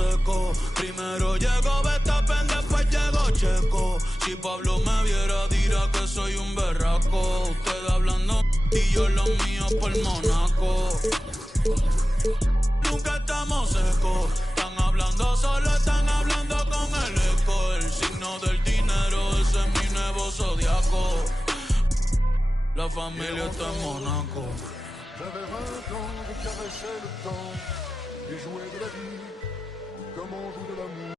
seco. Primero llegó Verstappen, después llegó Checo. Si Pablo me viera dirá que soy un berraco. Ustedes hablando y yo los míos por Monaco. Nunca estamos secos. Están hablando, solo están hablando con el eco. El signo del dinero, ese es mi nuevo zodiaco. La familia está en Monaco. J'avais 20 ans, je caressais le temps et jouais de la vie comme on joue de l'amour.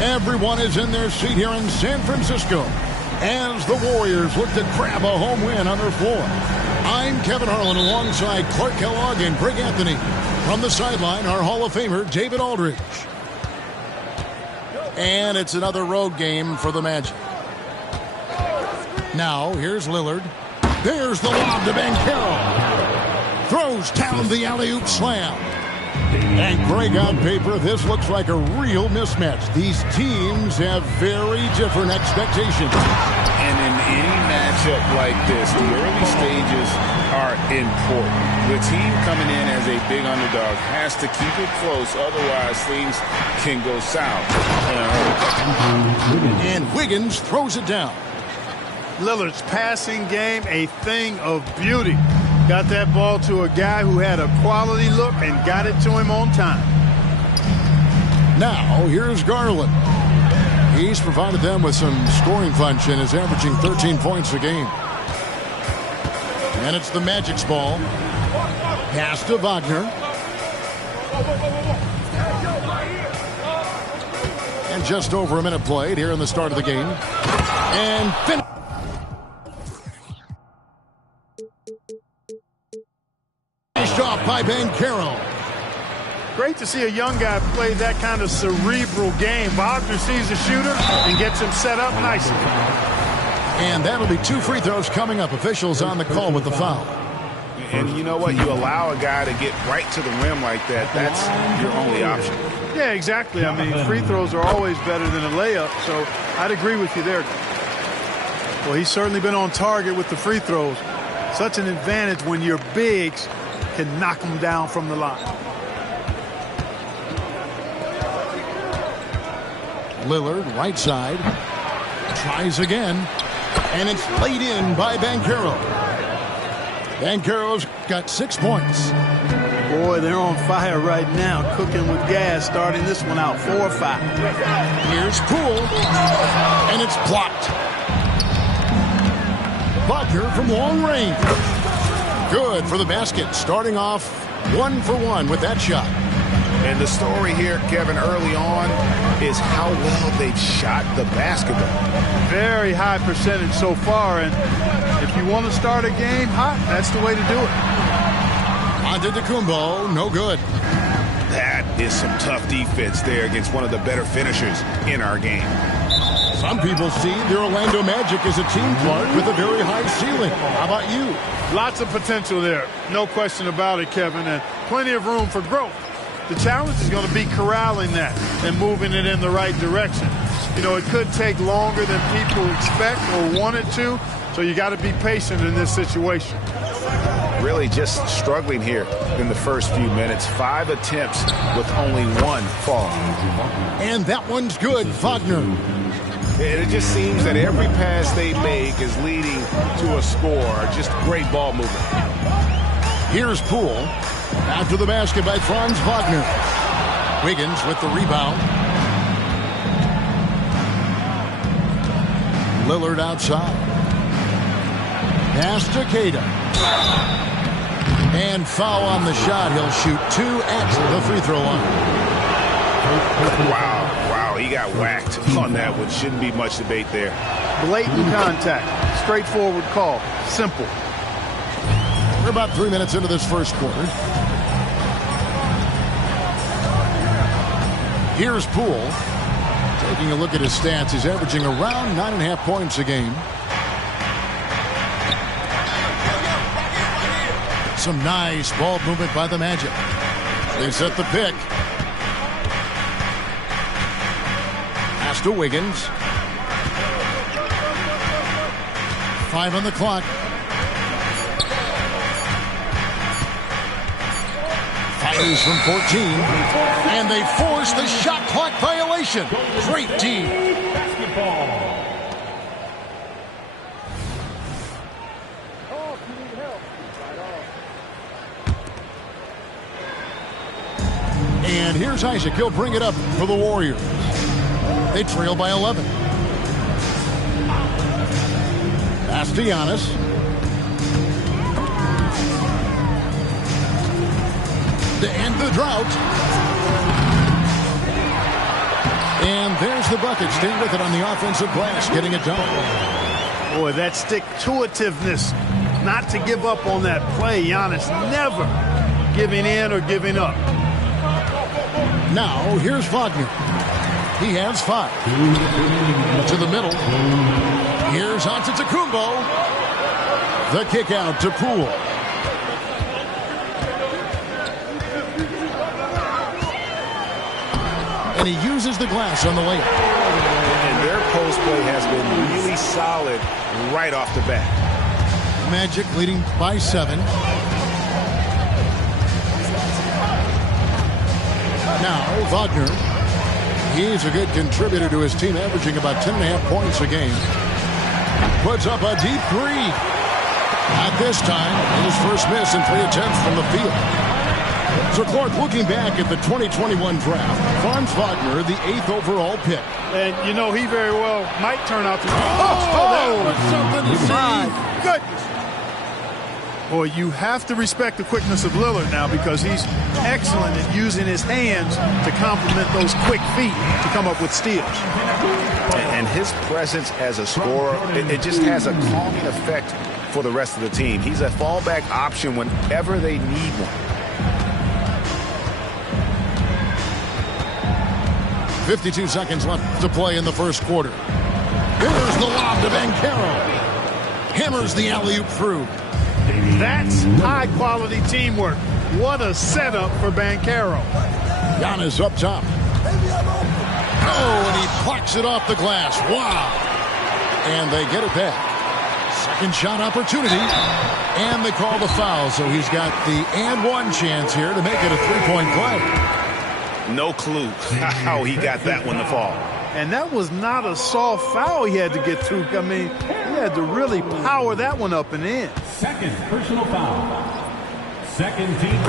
Everyone is in their seat here in San Francisco as the Warriors look to grab a home win on their floor. I'm Kevin Harlan alongside Clark Kellogg and Greg Anthony. From the sideline, our Hall of Famer, David Aldridge. And it's another road game for the Magic. Now, here's Lillard. There's the lob to Banchero. Throws down the alley-oop slam. And Greg, on paper, this looks like a real mismatch. These teams have very different expectations. And in any matchup like this, the early stages are important. The team coming in as a big underdog has to keep it close, otherwise things can go south. And Wiggins throws it down. Lillard's passing game, a thing of beauty. Got that ball to a guy who had a quality look and got it to him on time. Now, here's Garland. He's provided them with some scoring punch and is averaging 13 points a game. And it's the Magic's ball. Pass to Wagner. And just over a minute played here in the start of the game. And finish. Off by Banchero. Great to see a young guy play that kind of cerebral game. Wagner sees a shooter and gets him set up nicely. And that'll be 2 free throws coming up. Officials on the call with the foul. And you know what? You allow a guy to get right to the rim like that. That's your only option. Yeah, exactly. I mean, free throws are always better than a layup, so I'd agree with you there. Well, he's certainly been on target with the free throws. Such an advantage when your bigs can knock them down from the line. Lillard, right side, tries again, and it's laid in by Banchero. Banchero's got 6 points. Boy, they're on fire right now, cooking with gas, starting this one out 4 or 5. Here's Poole, and it's blocked. Wagner from long range. Good for the basket, starting off 1 for 1 with that shot. And the story here, Kevin, early on is how well they've shot the basketball. Very high percentage so far, and if you want to start a game hot, that's the way to do it. Antetokounmpo, no good. That is some tough defense there against one of the better finishers in our game. Some people see the Orlando Magic as a team, Clark, with a very high ceiling. How about you? Lots of potential there. No question about it, Kevin, and plenty of room for growth. The challenge is going to be corralling that and moving it in the right direction. You know, it could take longer than people expect or want it to, so you got to be patient in this situation. Really just struggling here in the first few minutes. 5 attempts with only 1 fall. And that one's good, Wagner. It just seems that every pass they make is leading to a score. Just great ball movement. Here's Poole. After the basket by Franz Wagner. Wiggins with the rebound. Lillard outside. Pass to Queta. And foul on the shot. He'll shoot 2 at the free throw line. Wow, he got whacked on that one. Shouldn't be much debate there. Blatant contact. Straightforward call. Simple. We're about 3 minutes into this first quarter. Here's Poole. Taking a look at his stats, he's averaging around 9.5 points a game. Some nice ball movement by the Magic. They set the pick. Pass to Wiggins. 5 on the clock. Fires from 14. And they force the shot clock violation. Great team. And here's Isaac. He'll bring it up for the Warriors. They trail by 11. Pass to Giannis. To end the drought. And there's the bucket. Staying with it on the offensive glass. Getting it done. Boy, that stick-to-itiveness. Not to give up on that play. Giannis never giving in or giving up. Now, here's Wagner. He has 5. To the middle. Here's Antetokounmpo. The kick out to Poole. And he uses the glass on the layup. And their post play has been really solid right off the bat. Magic leading by 7. Now, Wagner. He's a good contributor to his team, averaging about 10.5 points a game. Puts up a deep 3. At this time, his first miss in 3 attempts from the field. So, Clark, looking back at the 2021 draft, Franz Wagner, the 8th overall pick. And, you know, he very well might turn out to be... that was something to see. My goodness. Boy, you have to respect the quickness of Lillard now because he's excellent at using his hands to complement those quick feet to come up with steals. And his presence as a scorer, it just has a calming effect for the rest of the team. He's a fallback option whenever they need one. 52 seconds left to play in the first quarter. There's the lob to Banchero. Hammers the alley-oop through. That's high-quality teamwork. What a setup for Banchero. Giannis up top. Oh, and he plucks it off the glass. Wow. And they get it back. Second shot opportunity. And they call the foul, so he's got the and one chance here to make it a three-point play. No clue how he got that one to fall. And that was not a soft foul he had to get through. I mean, he had to really power that one up and in. Second personal foul. Second team.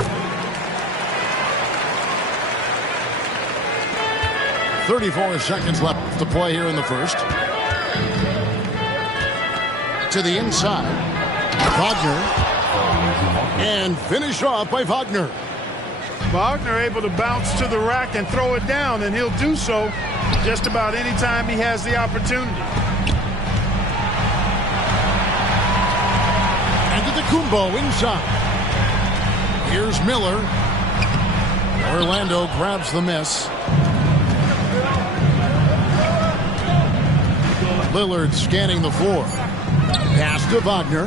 34 seconds left to play here in the first. To the inside. Wagner. And finished off by Wagner. Wagner able to bounce to the rack and throw it down, and he'll do so just about any time he has the opportunity. Antetokounmpo inside. Here's Miller. Orlando grabs the miss. Lillard scanning the floor. Pass to Wagner.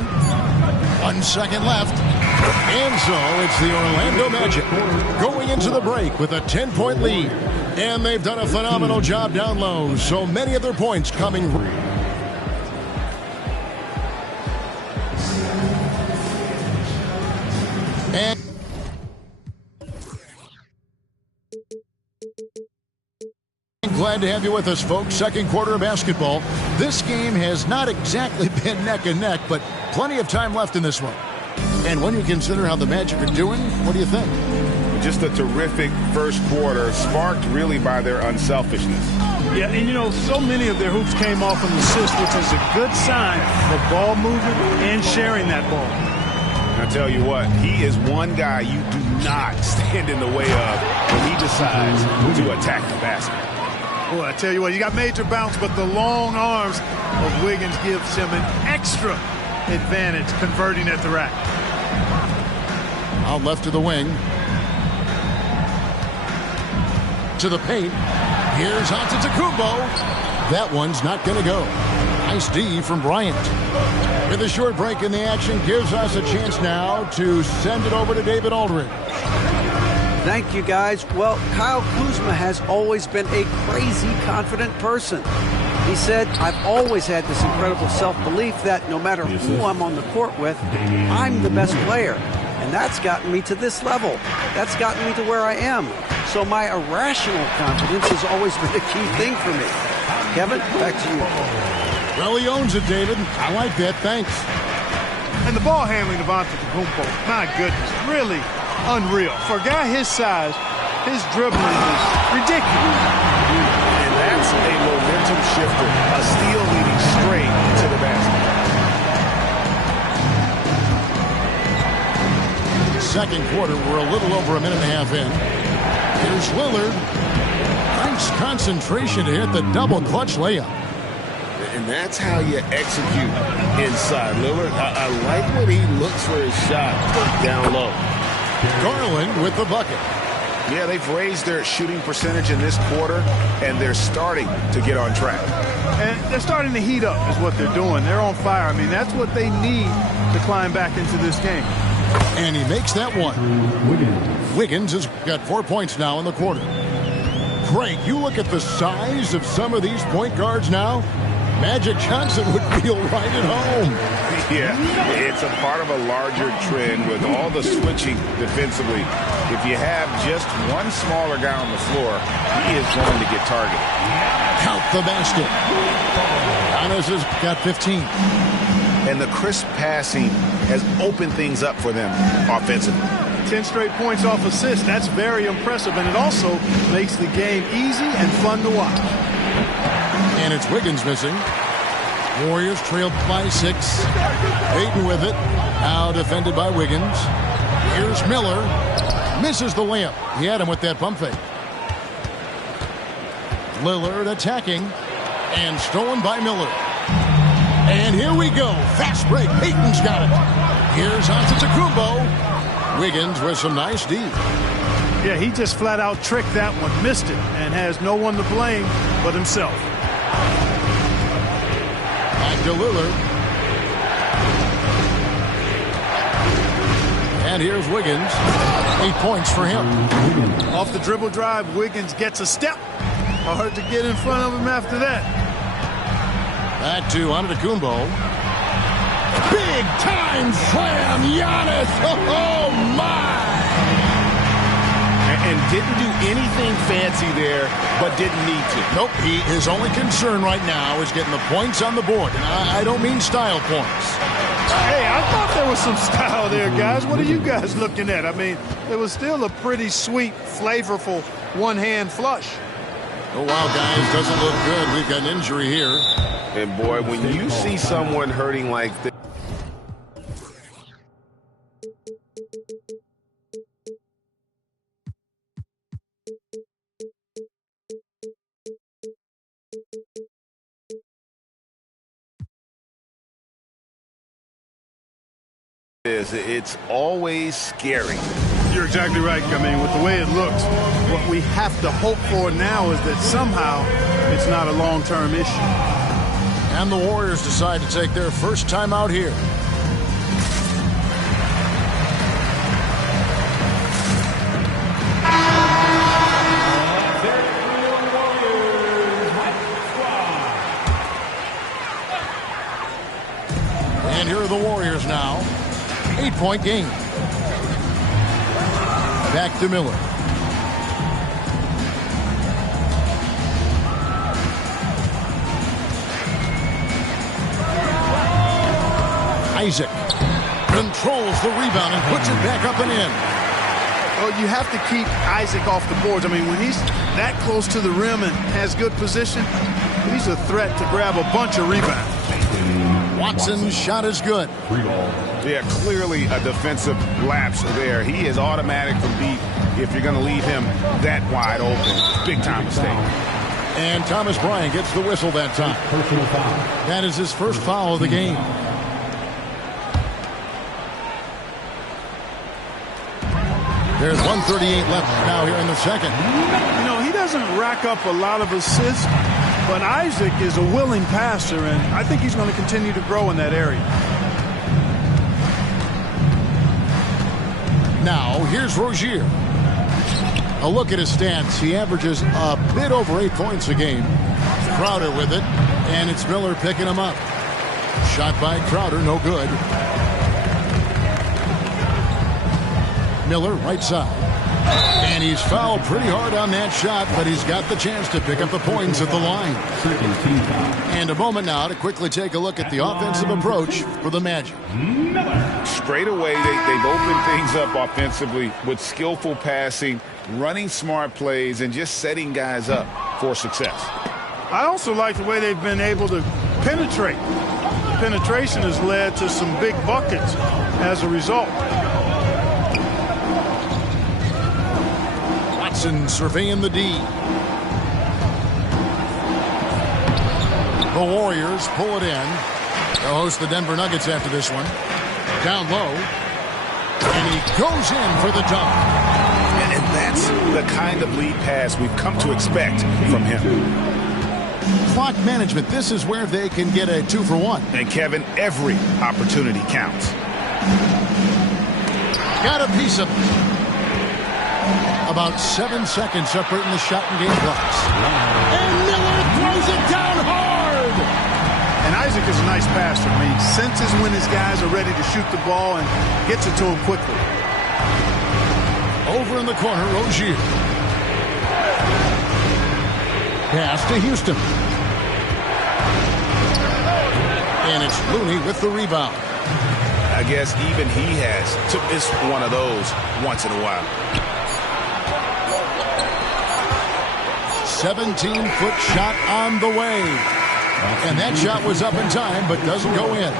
1 second left. And so it's the Orlando Magic going into the break with a 10-point lead. And they've done a phenomenal job down low. So many of their points coming. And glad to have you with us, folks. Second quarter of basketball. This game has not exactly been neck and neck, but plenty of time left in this one. And when you consider how the Magic are doing, what do you think? Just a terrific first quarter, sparked really by their unselfishness. Yeah, and you know, so many of their hoops came off an assist, which is a good sign for ball movement and sharing that ball. I tell you what, he is one guy you do not stand in the way of when he decides to attack the basket. Boy, I tell you what, you got major bounce, but the long arms of Wiggins gives him an extra advantage converting at the rack. Out left to the wing. To the paint. Here's Antetokounmpo. That one's not going to go. Nice D from Bryant. With a short break in the action, gives us a chance now to send it over to David Aldridge. Thank you, guys. Well, Kyle Kuzma has always been a crazy confident person. He said, I've always had this incredible self-belief that no matter who I'm on the court with, I'm the best player. And that's gotten me to this level. That's gotten me to where I am. So my irrational confidence has always been a key thing for me. Kevin, back to you. Well, he owns it, David. I like that. Thanks. And the ball handling of Antetokounmpo, my goodness, really unreal. For a guy his size, his dribbling is ridiculous. And that's a momentum shifter. A steal leading straight to the basket. Second quarter, we're a little over a minute and a half in. Here's Lillard. Nice concentration to hit the double clutch layup. And that's how you execute inside. Lillard, I like when he looks for his shot down low. Garland with the bucket. Yeah, they've raised their shooting percentage in this quarter, and they're starting to get on track. And they're starting to heat up is what they're doing. They're on fire. I mean, that's what they need to climb back into this game. And he makes that one. Wiggins has got 4 points now in the quarter. Greg, you look at the size of some of these point guards now. Magic Johnson would feel right at home. Yeah, it's a part of a larger trend with all the switching defensively. If you have just one smaller guy on the floor, he is going to get targeted. Count the basket. Giannis has got 15. And the crisp passing has opened things up for them offensively. 10 straight points off assists. That's very impressive, and it also makes the game easy and fun to watch. And it's Wiggins missing. Warriors trailed by 6. Payton with it. Now defended by Wiggins. Here's Miller. Misses the layup. He had him with that pump fake. Lillard attacking. And stolen by Miller. And here we go. Fast break. Payton's got it. Here's Antetokounmpo. Wiggins with some nice D. Yeah, he just flat out tricked that one. Missed it. And has no one to blame but himself. Back to Lillard. And here's Wiggins. 8 points for him. Off the dribble drive, Wiggins gets a step. Hard to get in front of him after that. Back to Antetokounmpo. Big time slam, Giannis. Oh my! And didn't do anything fancy there, but didn't need to. Nope, his only concern right now is getting the points on the board. And I don't mean style points. Hey, I thought there was some style there, guys. What are you guys looking at? I mean, it was still a pretty sweet, flavorful one-hand flush. Oh, wow, guys, doesn't look good. We've got an injury here. And, boy, when you see someone hurting like this, it's always scary. You're exactly right. I mean, with the way it looks, what we have to hope for now is that somehow it's not a long-term issue. And the Warriors decide to take their first time out here. And here are the Warriors now. 8-point game. Back to Miller. Isaac controls the rebound and puts it back up and in. Well, you have to keep Isaac off the boards. I mean, when he's that close to the rim and has good position, he's a threat to grab a bunch of rebounds. Watson's shot is good. Yeah, clearly a defensive lapse there. He is automatic from deep if you're going to leave him that wide open. Big time mistake. And Thomas Bryant gets the whistle that time. That is his first foul of the game. There's 1:38 left now here in the second. You know, he doesn't rack up a lot of assists, but Isaac is a willing passer, and I think he's going to continue to grow in that area. Now, here's Rozier. A look at his stats. He averages a bit over 8 points a game. Crowder with it, and it's Miller picking him up. Shot by Crowder, no good. Miller, right side. And he's fouled pretty hard on that shot, but he's got the chance to pick up the points at the line. And a moment now to quickly take a look at the offensive approach for the Magic. Straight away, they've opened things up offensively with skillful passing, running smart plays, and just setting guys up for success. I also like the way they've been able to penetrate. Penetration has led to some big buckets as a result. Watson surveying the D. The Warriors pull it in. They'll host the Denver Nuggets after this one. Down low. And he goes in for the dunk. And that's the kind of lead pass we've come to expect from him. Clock management. This is where they can get a 2-for-1. And Kevin, every opportunity counts. Got a piece of it. About 7 seconds separating the shot and game clocks. And Miller throws it down hard. And Isaac is a nice passer. I mean, senses when his guys are ready to shoot the ball and gets it to him quickly. Over in the corner, Rozier. Pass to Houston. And it's Looney with the rebound. I guess even he has to miss one of those once in a while. 17-foot shot on the way. And that shot was up in time, but doesn't go in.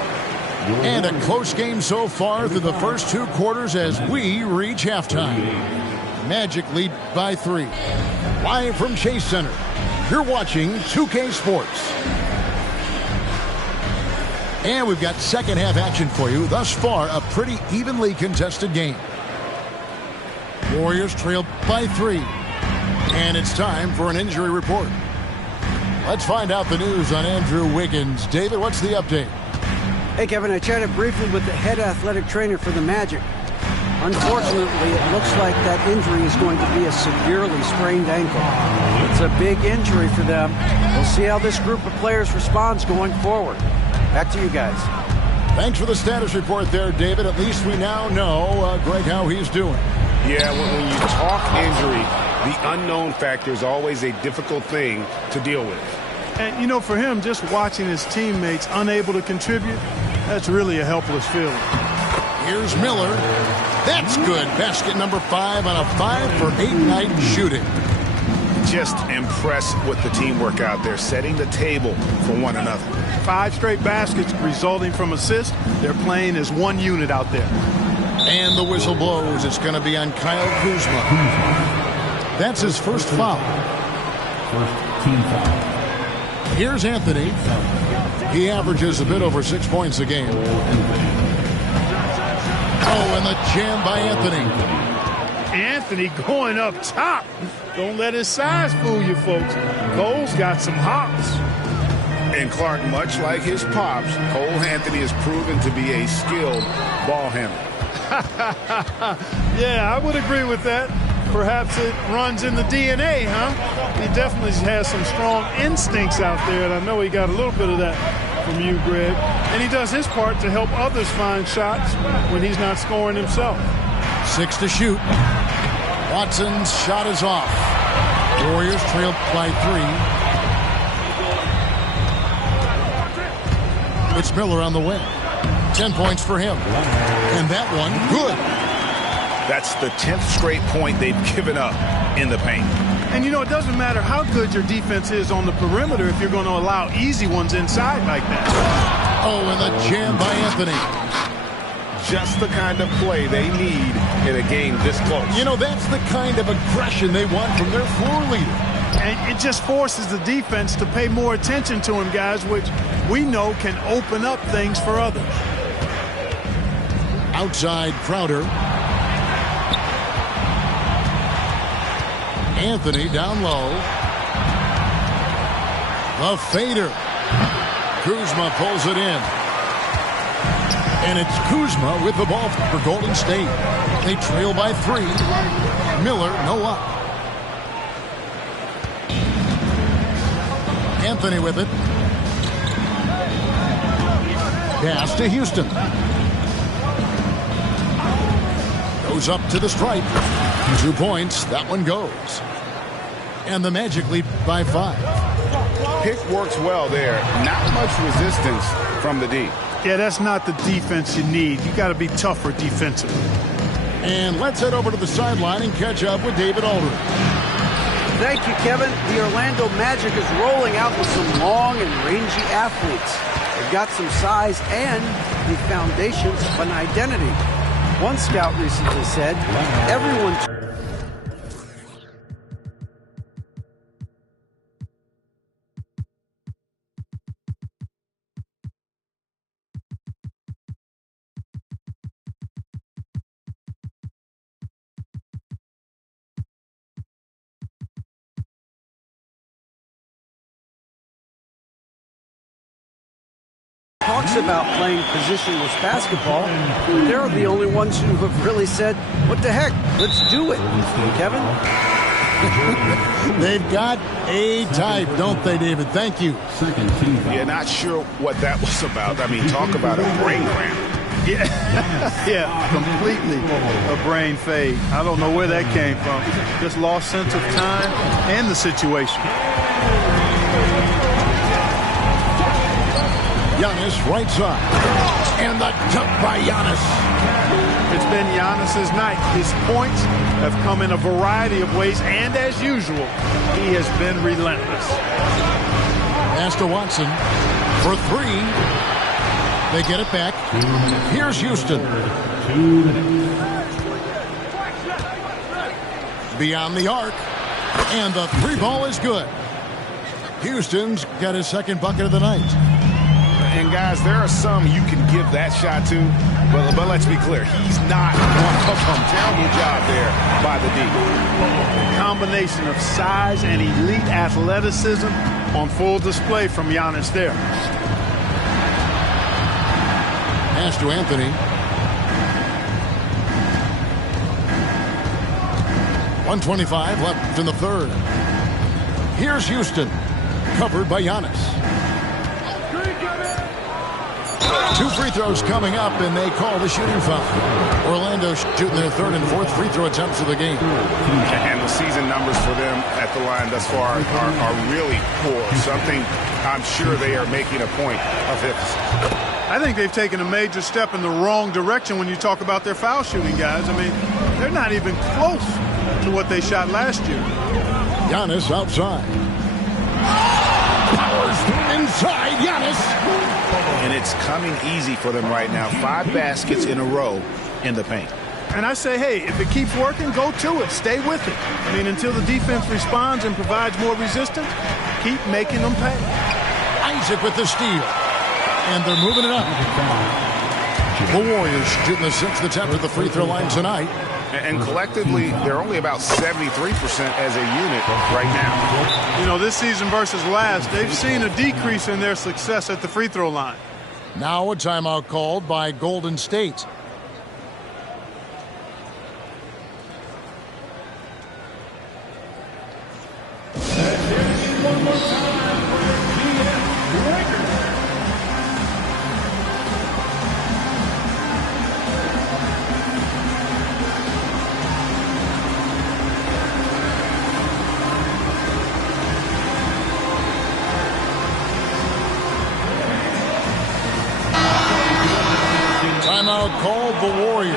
And a close game so far through the first 2 quarters as we reach halftime. Magic lead by 3. Live from Chase Center, you're watching 2K Sports. And we've got second half action for you. Thus far, a pretty evenly contested game. Warriors trail by 3. And it's time for an injury report. Let's find out the news on Andrew Wiggins. David, what's the update? Hey, Kevin, I chatted briefly with the head athletic trainer for the Magic. Unfortunately, it looks like that injury is going to be a severely sprained ankle. It's a big injury for them. We'll see how this group of players responds going forward. Back to you guys. Thanks for the status report there, David. At least we now know, Greg, how he's doing. Yeah, when you talk injury, the unknown factor is always a difficult thing to deal with. And, you know, for him, just watching his teammates unable to contribute, that's really a helpless feeling. Here's Miller. That's good. Basket number 5 on a 5-for-8 night shooting. Just impressed with the teamwork out there, setting the table for one another. 5 straight baskets resulting from assists. They're playing as one unit out there. And the whistle blows. It's going to be on Kyle Kuzma. That's his first foul. First team foul. Here's Anthony. He averages a bit over 6 points a game. Oh, and the jam by Anthony. Anthony going up top. Don't let his size fool you, folks. Cole's got some hops. And Clark, much like his pops, Cole Anthony has proven to be a skilled ball handler. Yeah, I would agree with that. Perhaps it runs in the DNA, huh? He definitely has some strong instincts out there, and I know he got a little bit of that from you, Greg. And he does his part to help others find shots when he's not scoring himself. 6 to shoot. Watson's shot is off. Warriors trail by 3. It's Miller on the wing. 10 points for him. And that one, good. That's the 10th straight point they've given up in the paint. And, you know, it doesn't matter how good your defense is on the perimeter if you're going to allow easy ones inside like that. Oh, and the jam by Anthony. Just the kind of play they need in a game this close. You know, that's the kind of aggression they want from their floor leader. And it just forces the defense to pay more attention to him, guys, which we know can open up things for others. Outside Crowder. Anthony down low. The fader. Kuzma pulls it in. And it's Kuzma with the ball for Golden State. They trail by 3. Miller, no up. Anthony with it. Pass to Houston. Goes up to the stripe. 2 points. That one goes. And the Magic lead by 5. Pick works well there. Not much resistance from the D. Yeah, that's not the defense you need. You got to be tougher defensively. And let's head over to the sideline and catch up with David Aldridge. Thank you, Kevin. The Orlando Magic is rolling out with some long and rangy athletes. They've got some size and the foundations of an identity. One scout recently said, everyone... talks about playing positionless basketball, they're the only ones who have really said, what the heck, let's do it. Kevin? They've got a type, don't they, David? Thank you. Yeah, not sure what that was about. I mean, talk about a brain cramp. Yeah, completely a brain fade. I don't know where that came from. Just lost sense of time and the situation. Giannis right side. And the dunk by Giannis. It's been Giannis's night. His points have come in a variety of ways, and as usual, he has been relentless. Pass to Watson for 3. They get it back. Here's Houston. Beyond the arc. And the 3 ball is good. Houston's got his second bucket of the night. And, guys, there are some you can give that shot to, but let's be clear. He's not one of them. Terrible job there by the D. A combination of size and elite athleticism on full display from Giannis there. Pass to Anthony. 1:25 left in the third. Here's Houston. Covered by Giannis. 2 free throws coming up, and they call the shooting foul. Orlando shooting their 3rd and 4th free throw attempts of the game. And the season numbers for them at the line thus far are really poor. Something I'm sure they are making a point of emphasis. I think they've taken a major step in the wrong direction when you talk about their foul shooting, guys. I mean, they're not even close to what they shot last year. Giannis outside. Powers inside. Giannis. And it's coming easy for them right now. 5 baskets in a row in the paint. And I say, hey, if it keeps working, go to it. Stay with it. I mean, until the defense responds and provides more resistance, keep making them pay. Isaac with the steal. And they're moving it up. The Warriors shooting the 6th attempt at the free throw line tonight. And collectively, they're only about 73% as a unit right now. You know, this season versus last, they've seen a decrease in their success at the free throw line. Now a timeout called by Golden State. Timeout called the Warriors.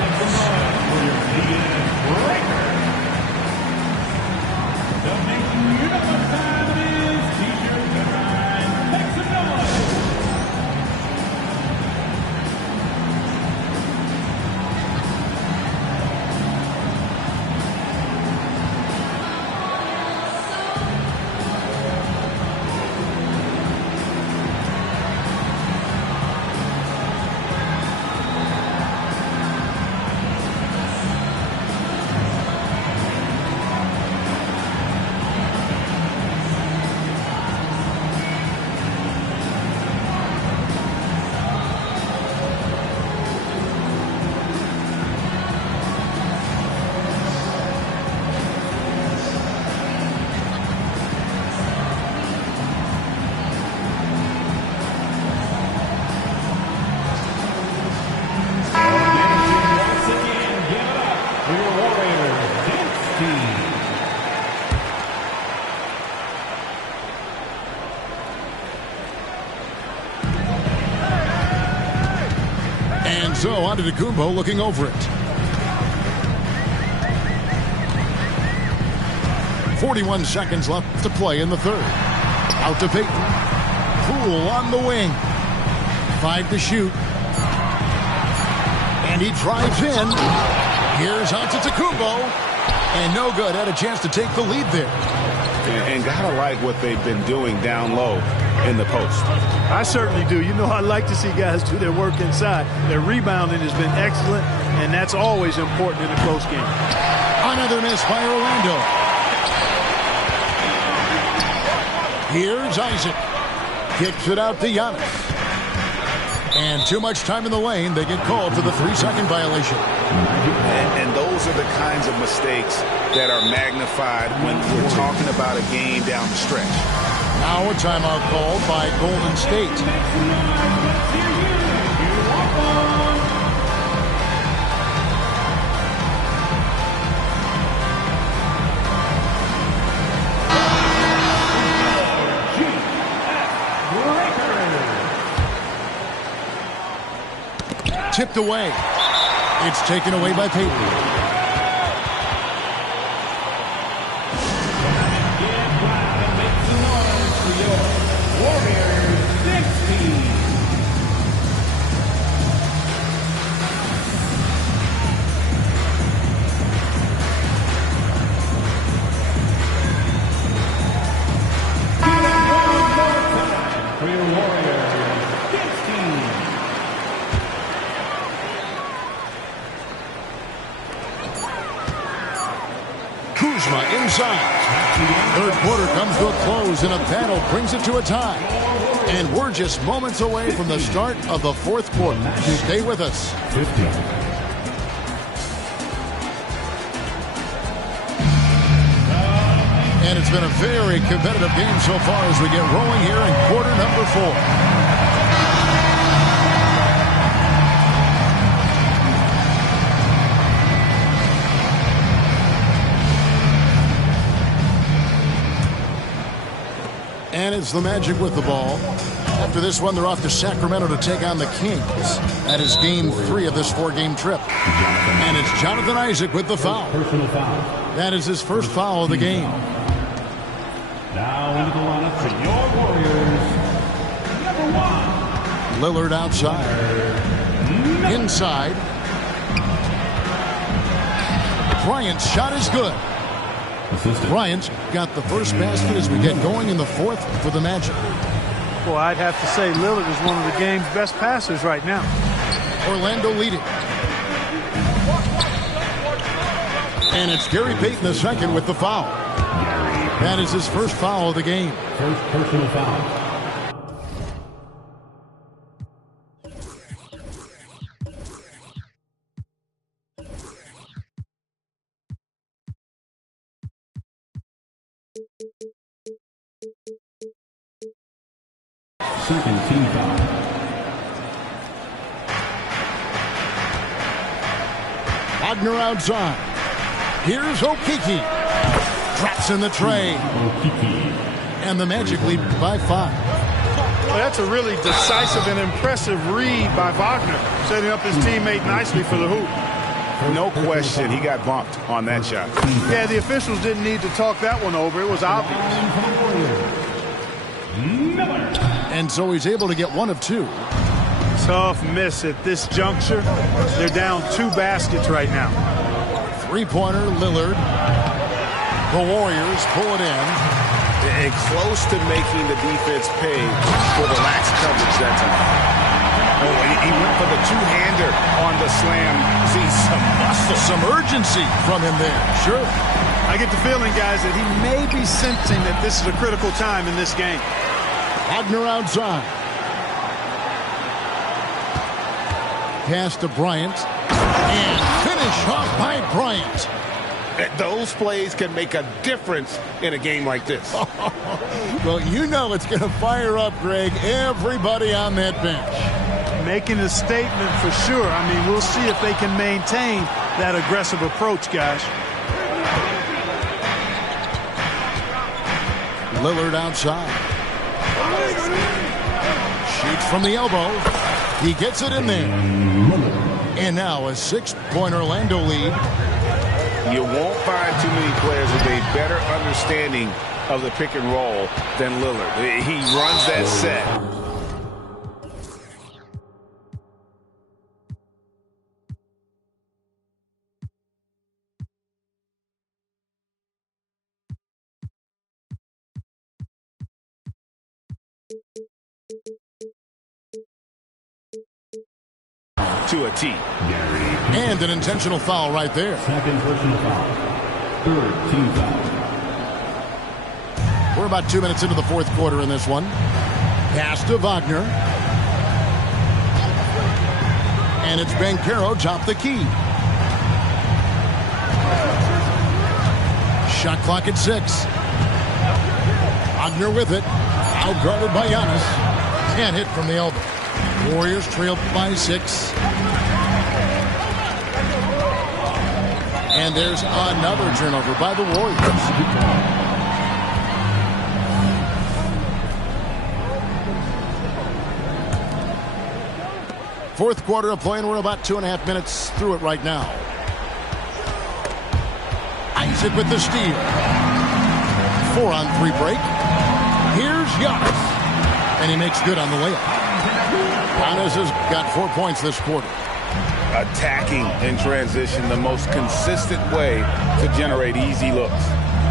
Antetokounmpo looking over it. 41 seconds left to play in the third. Out to Payton. Poole on the wing. 5 to shoot. And he drives in. Here's Antetokounmpo. And no good. Had a chance to take the lead there. And gotta like what they've been doing down low in the post. I certainly do. You know, I like to see guys do their work inside. Their rebounding has been excellent, and that's always important in a close game. Another miss by Orlando. Here's Isaac. Kicks it out to Giannis. And too much time in the lane. They get called for the 3-second violation. And those are the kinds of mistakes that are magnified when we're talking about a game down the stretch. Now a timeout called by Golden State. Tipped away. It's taken away by Payton. Third quarter comes to a close, and a battle brings it to a tie. And we're just moments away from the start of the fourth quarter. Stay with us. 50. And it's been a very competitive game so far as we get rolling here in quarter number 4. And it's the Magic with the ball. After this one, they're off to Sacramento to take on the Kings. That is game 3 of this 4-game trip. And it's Jonathan Isaac with the foul. Personal foul. That is his first foul of the game. Now into the lineup for your Warriors. Number 1. Lillard outside. Inside. Bryant's shot is good. Bryant's got the first basket as we get going in the fourth for the Magic. Well, I'd have to say Lillard is one of the game's best passers right now. Orlando leading. And it's Gary Payton II with the foul. That is his first foul of the game. First personal foul. Second team foul. Wagner outside. Here's Okiki. Drops in the tray. And the Magic lead by 5. Well, that's a really decisive and impressive read by Wagner, setting up his teammate nicely for the hoop. No question, he got bumped on that shot. Yeah, the officials didn't need to talk that one over. It was obvious. And so he's able to get 1 of 2. Tough miss at this juncture. They're down 2 baskets right now. 3-pointer, Lillard. The Warriors pull it in. And close to making the defense pay for the lax coverage that time. Oh, he went for the two-hander on the slam. See some muscle. Some urgency from him there. Sure. I get the feeling, guys, that he may be sensing that this is a critical time in this game. Wagner outside. Pass to Bryant. And finish off by Bryant. Those plays can make a difference in a game like this. Well, you know it's going to fire up, Greg, everybody on that bench. Making a statement for sure. I mean, we'll see if they can maintain that aggressive approach, guys. Lillard outside. Shoots from the elbow. He gets it in there. And now a 6-point Orlando lead. You won't find too many players with a better understanding of the pick and roll than Lillard. He runs that set. To a T. And an intentional foul right there. Second personal foul. Third team foul. We're about 2 minutes into the fourth quarter in this one. Pass to Wagner. And it's Banchero top the key. Shot clock at 6. Wagner with it. Outguarded by Giannis. Can't hit from the elbow. Warriors trail by 6. And there's another turnover by the Warriors. Fourth quarter of play, and we're about 2.5 minutes through it right now. Isaac with the steal. 4-on-3 break. Here's Giannis. And he makes good on the layup. Giannis has got 4 points this quarter. Attacking in transition, the most consistent way to generate easy looks.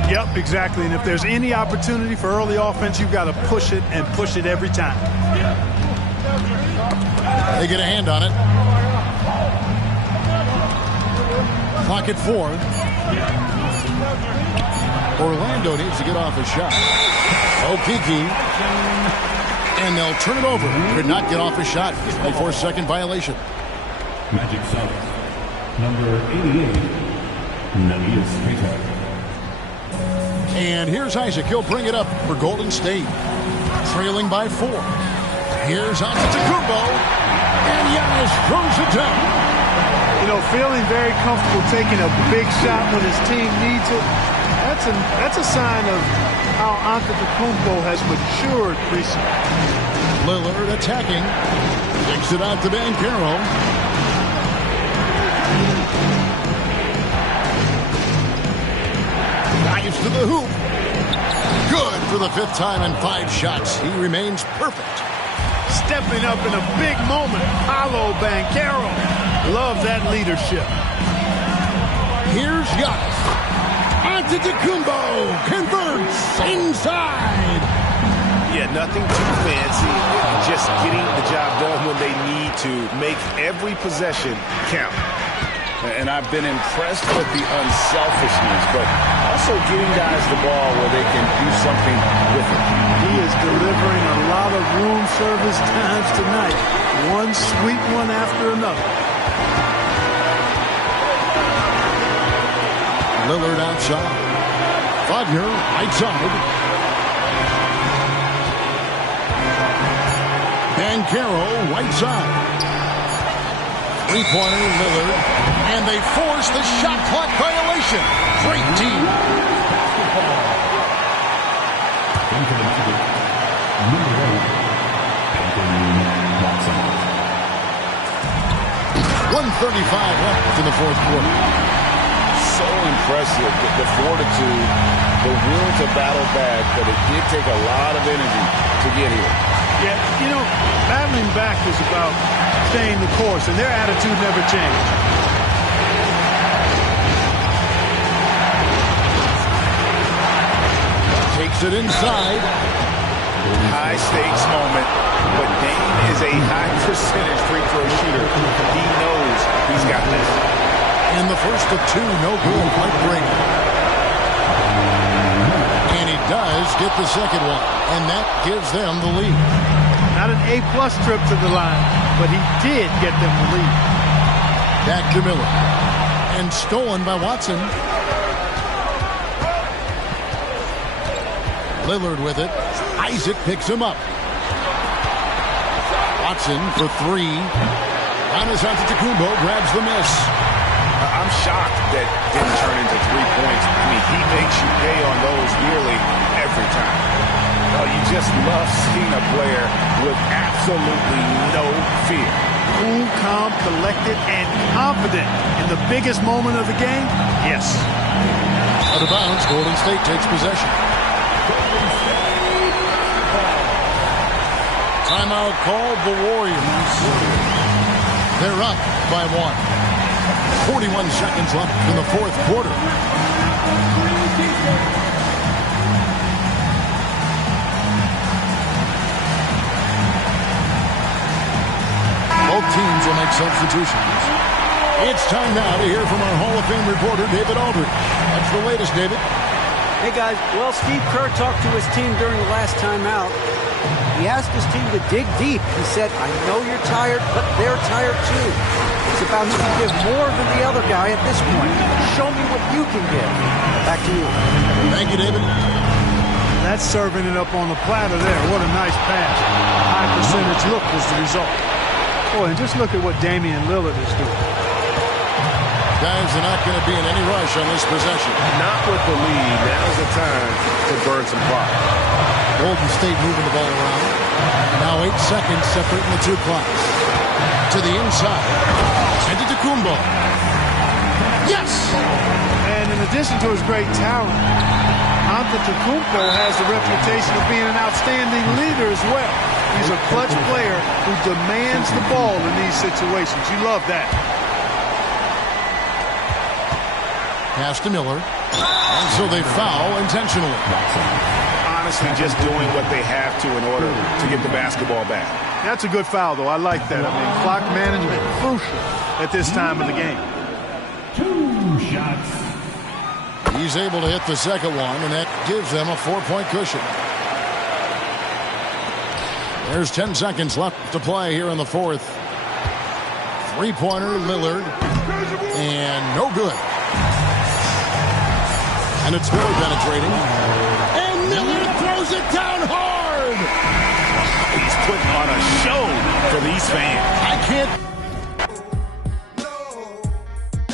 Yep, exactly. And if there's any opportunity for early offense, you've got to push it and push it every time. They get a hand on it. Clock at 4. Orlando needs to get off a shot. Okeke. And they'll turn it over. Could not get off a shot. 24-second violation. Magic Suns. Number 88. Navias Peter. And here's Isaac. He'll bring it up for Golden State. Trailing by 4. Here's Antetokounmpo. And Giannis throws it down. You know, feeling very comfortable taking a big shot when his team needs it. That's a sign of how Antetokounmpo has matured recently. Lillard attacking. Takes it out to Banchero. Dives to the hoop. Good for the 5th time in 5 shots. He remains perfect. Stepping up in a big moment. Paolo Banchero. Love that leadership. Here's Giannis. Antetokounmpo converts inside. Yeah, nothing too fancy. Just getting the job done when they need to. Make every possession count. And I've been impressed with the unselfishness, but also getting guys the ball where they can do something with it. He is delivering a lot of room service times tonight. One sweet one after another. Lillard outside. Wagner right side. Banchero right side. 3-pointer Lillard. And they force the shot clock violation. Great team. 1:35 left in the fourth quarter. So impressive, the fortitude, the will to battle back, but it did take a lot of energy to get here. Yeah, you know, battling back is about staying the course, and their attitude never changed. Takes it inside. High stakes moment, but Dame is a high percentage free throw shooter. He knows he's got this. And the first of 2, no good, like Brady. And he does get the second one, and that gives them the lead. Not an A-plus trip to the line, but he did get them the lead. Back to Miller. And stolen by Watson. Lillard with it. Isaac picks him up. Watson for 3. Giannis Antetokounmpo grabs the miss. I'm shocked that didn't turn into 3 points. I mean, he makes you pay on those nearly every time. Oh, you just love seeing a player with absolutely no fear. Cool, calm, collected, and confident in the biggest moment of the game? Yes. Out of bounds, Golden State takes possession. Timeout called the Warriors. They're up by 1. 41 seconds left in the fourth quarter. Both teams will make substitutions. It's time now to hear from our Hall of Fame reporter, David Aldridge. What's the latest, David? Hey, guys. Well, Steve Kerr talked to his team during the last timeout. He asked his team to dig deep. He said, I know you're tired, but they're tired too. It's about who can give more than the other guy at this point. Show me what you can give. Back to you. Thank you, David. That's serving it up on the platter there. What a nice pass. A high percentage look was the result. Boy, and just look at what Damian Lillard is doing. Guys are not going to be in any rush on this possession. Not with the lead. Now's the time to burn some clock. Golden State moving the ball around. Now 8 seconds separating the two clocks. To the inside. Antetokounmpo. Yes! And in addition to his great talent, Antetokounmpo has the reputation of being an outstanding leader as well. He's a clutch player who demands the ball in these situations. You love that. Pass to Miller. And so they foul intentionally. Honestly, just doing what they have to in order to get the basketball back. That's a good foul, though. I like that. I mean, clock management, crucial at this time of the game. 2 shots. He's able to hit the second one, and that gives them a 4-point cushion. There's 10 seconds left to play here in the fourth. Three-pointer, Lillard, and no good. And it's very penetrating. And Miller throws it down hard. He's putting on a show for these fans. I can't